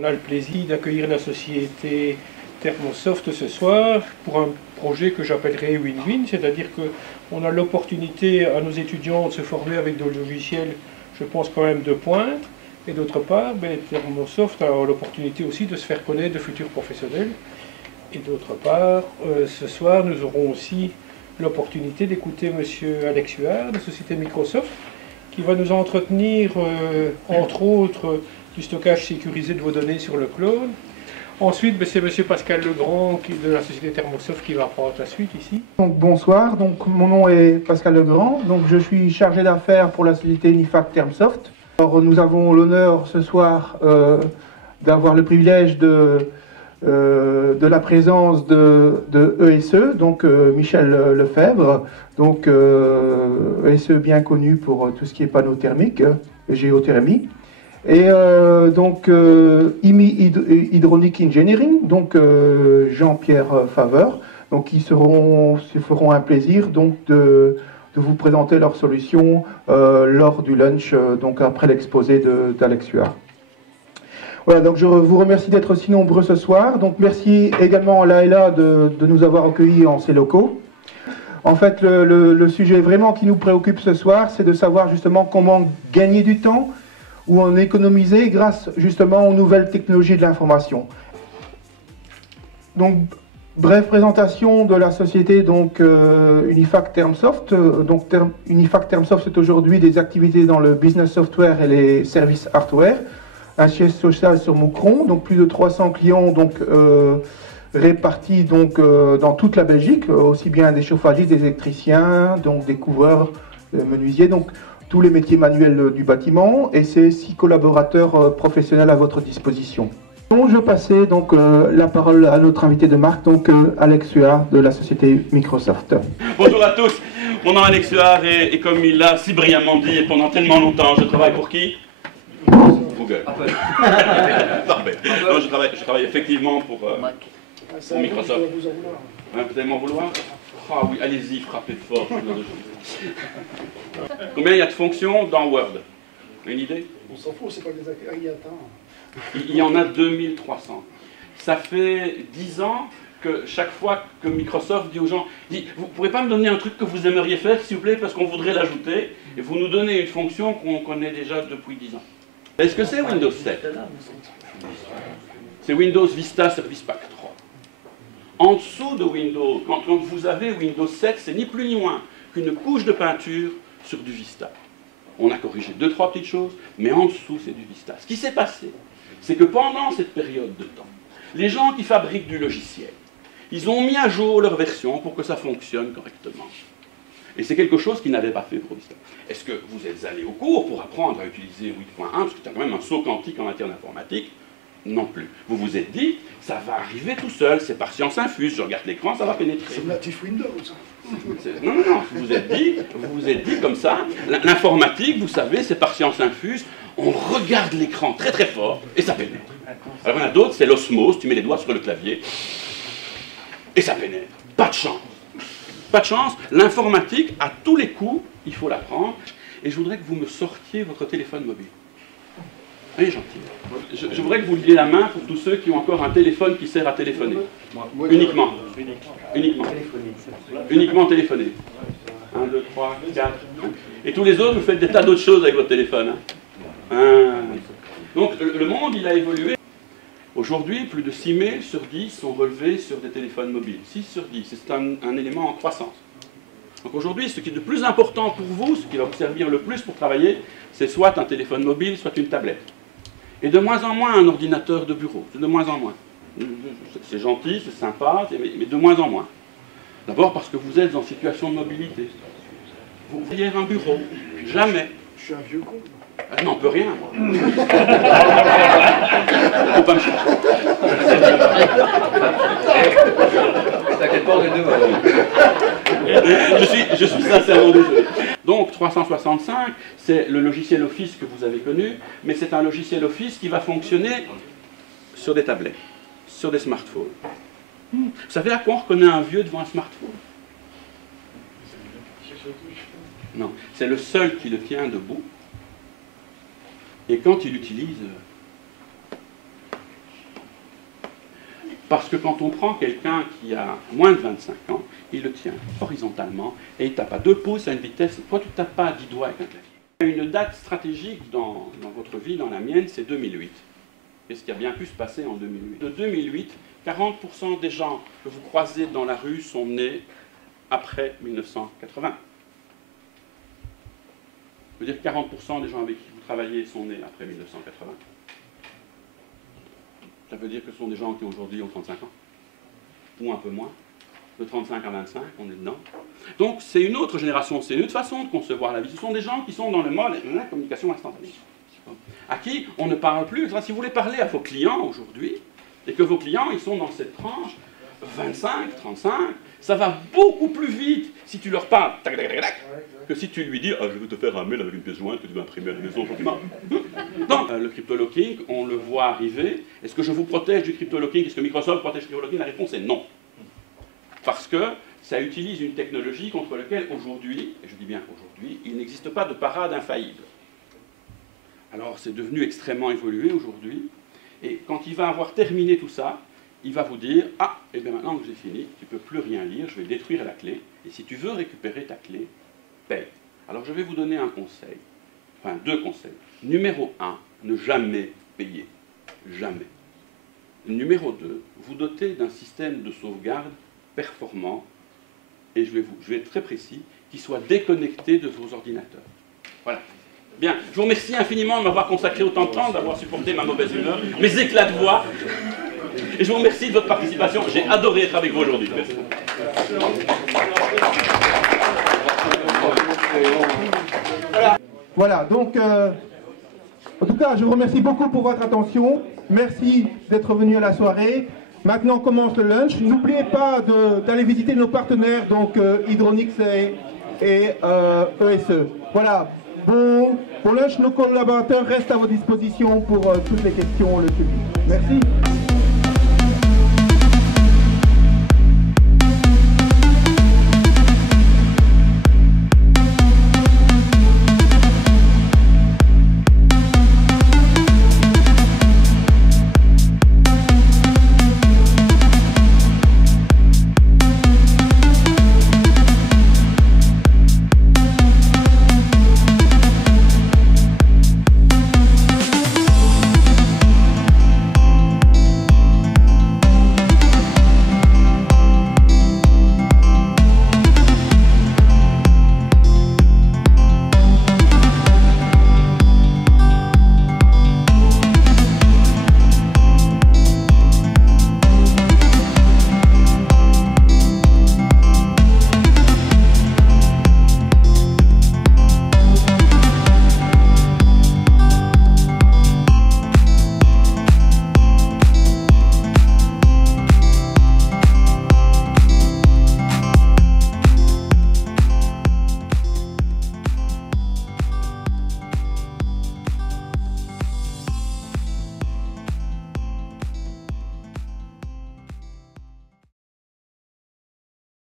On a le plaisir d'accueillir la société Thermosoft ce soir pour un projet que j'appellerais Win-Win, c'est-à-dire qu'on a l'opportunité à nos étudiants de se former avec des logiciels, je pense quand même de pointe, et d'autre part, Thermosoft a l'opportunité aussi de se faire connaître de futurs professionnels. Et d'autre part, ce soir, nous aurons aussi l'opportunité d'écouter M. Alex Huard de société Microsoft, qui va nous entretenir, entre autres, du stockage sécurisé de vos données sur le cloud. Ensuite, c'est M. Pascal Legrand de la société Thermosoft qui va prendre la suite ici. Donc, bonsoir, donc, mon nom est Pascal Legrand, donc, je suis chargé d'affaires pour la société Unifac Thermosoft. Alors, nous avons l'honneur ce soir d'avoir le privilège de la présence de ESE, donc Michel Lefebvre, donc ESE bien connu pour tout ce qui est panneaux thermiques, géothermie, et donc IMI Hydronic Engineering, donc Jean-Pierre Faveur, donc qui se feront un plaisir donc de vous présenter leurs solutions lors du lunch, donc après l'exposé d'Alex Huard. Voilà, donc je vous remercie d'être si nombreux ce soir. Donc merci également à l'AELA de nous avoir accueillis en ses locaux. En fait, le sujet vraiment qui nous préoccupe ce soir, c'est de savoir justement comment gagner du temps ou en économiser grâce justement aux nouvelles technologies de l'information. Donc, brève présentation de la société donc Unifac Thermosoft. Unifac Thermosoft, c'est aujourd'hui des activités dans le business software et les services hardware. Un siège social sur Moucron, donc plus de 300 clients donc, répartis donc, dans toute la Belgique, aussi bien des chauffagistes, des électriciens, donc des couvreurs, menuisiers, donc tous les métiers manuels du bâtiment, et ces 6 collaborateurs professionnels à votre disposition. Donc, je passais donc la parole à notre invité de marque, donc Alex Huard de la société Microsoft. Bonjour à tous, mon nom est Alex Huard et comme il l'a si brillamment dit et pendant tellement longtemps, je travaille pour qui? Google. Parfait. Non, je travaille effectivement pour Microsoft. Vous allez m'en vouloir? Ah oui, allez-y, frappez fort. Combien il y a de fonctions dans Word? Une idée? On s'en fout, c'est pas des agrégateurs. Il y en a 2300. Ça fait 10 ans que chaque fois que Microsoft dit aux gens, dit, vous ne pourrez pas me donner un truc que vous aimeriez faire, s'il vous plaît, parce qu'on voudrait l'ajouter, et vous nous donnez une fonction qu'on connaît déjà depuis 10 ans. Est-ce que c'est Windows 7? C'est Windows Vista Service Pack 3. En dessous de Windows, quand vous avez Windows 7, c'est ni plus ni moins qu'une couche de peinture sur du Vista. On a corrigé 2-3 petites choses, mais en dessous, c'est du Vista. Ce qui s'est passé, c'est que pendant cette période de temps, les gens qui fabriquent du logiciel, ils ont mis à jour leur version pour que ça fonctionne correctement. Et c'est quelque chose qu'ils n'avaient pas fait pour Vista. Est-ce que vous êtes allé au cours pour apprendre à utiliser 8.1, parce que c'est quand même un saut quantique en matière d'informatique? Non plus. Vous vous êtes dit, ça va arriver tout seul, c'est par science infuse, je regarde l'écran, ça va pénétrer. C'est natif Windows. Non, vous vous êtes dit comme ça, l'informatique, vous savez, c'est par science infuse, on regarde l'écran très très fort, et ça pénètre. Alors il y en a d'autres, c'est l'osmose, tu mets les doigts sur le clavier, et ça pénètre. Pas de chance. Pas de chance, l'informatique, à tous les coups, il faut l'apprendre. Et je voudrais que vous me sortiez votre téléphone mobile. Allez, gentil. Je voudrais que vous leviez la main pour tous ceux qui ont encore un téléphone qui sert à téléphoner. Uniquement. Uniquement téléphoner. 1, 2, 3, 4. Et tous les autres, vous faites des tas d'autres choses avec votre téléphone. Donc, le monde, il a évolué. Aujourd'hui, plus de 6 mails sur 10 sont relevés sur des téléphones mobiles. 6 sur 10, c'est un élément en croissance. Donc aujourd'hui, ce qui est le plus important pour vous, ce qui va vous servir le plus pour travailler, c'est soit un téléphone mobile, soit une tablette. Et de moins en moins un ordinateur de bureau, de moins en moins. C'est gentil, c'est sympa, mais de moins en moins. D'abord parce que vous êtes en situation de mobilité. Vous voyez un bureau, jamais. Je suis un vieux con. Ah non, on peut rien, moi. Faut pas me chercher. T'inquiète pas, on est deux. Je suis sincèrement désolé. Donc 365, c'est le logiciel Office que vous avez connu, mais c'est un logiciel Office qui va fonctionner sur des tablettes, sur des smartphones. Vous savez à quoi on reconnaît un vieux devant un smartphone? Non, c'est le seul qui le tient debout. Et quand il utilise Parce que quand on prend quelqu'un qui a moins de 25 ans, il le tient horizontalement et il tape à 2 pouces à une vitesse. Toi, tu ne tapes pas à 10 doigts avec un clavier. Une date stratégique dans votre vie, dans la mienne, c'est 2008. Qu'est-ce qui a bien pu se passer en 2008? De 2008, 40% des gens que vous croisez dans la rue sont nés après 1980. Je veux dire 40% des gens avec qui vous travaillez sont nés après 1980. Ça veut dire que ce sont des gens qui aujourd'hui ont 35 ans, ou un peu moins. De 35 à 25, on est dedans. Donc c'est une autre génération, c'est une autre façon de concevoir la vie. Ce sont des gens qui sont dans le mode de la communication instantanée, à qui on ne parle plus. Si vous voulez parler à vos clients aujourd'hui, et que vos clients ils sont dans cette tranche 25, 35, ça va beaucoup plus vite si tu leur parles que si tu lui dis « Ah, je veux te faire un mail avec une pièce jointe que tu vas imprimer à la maison gentiment. » Donc, le crypto-locking, on le voit arriver. Est-ce que je vous protège du crypto-locking? Est-ce que Microsoft protège du crypto-locking? La réponse est non. Parce que ça utilise une technologie contre laquelle aujourd'hui, et je dis bien aujourd'hui, il n'existe pas de parade infaillible. Alors, c'est devenu extrêmement évolué aujourd'hui. Et quand il va avoir terminé tout ça, il va vous dire « Ah, et bien maintenant que j'ai fini, tu ne peux plus rien lire, je vais détruire la clé. Et si tu veux récupérer ta clé, paye. » Alors je vais vous donner un conseil, enfin 2 conseils. Numéro 1, ne jamais payer. Jamais. Numéro 2, vous dotez d'un système de sauvegarde performant, et je vais être très précis, qui soit déconnecté de vos ordinateurs. Voilà. Bien, je vous remercie infiniment de m'avoir consacré autant de temps, d'avoir supporté ma mauvaise humeur, mes éclats de voix. Et je vous remercie de votre participation. J'ai adoré être avec vous aujourd'hui. Merci. Voilà, donc, en tout cas, je vous remercie beaucoup pour votre attention. Merci d'être venu à la soirée. Maintenant commence le lunch. N'oubliez pas d'aller visiter nos partenaires, donc Hydronix et ESE. Voilà, bon lunch. Nos collaborateurs restent à votre disposition pour toutes les questions, le suivi. Merci.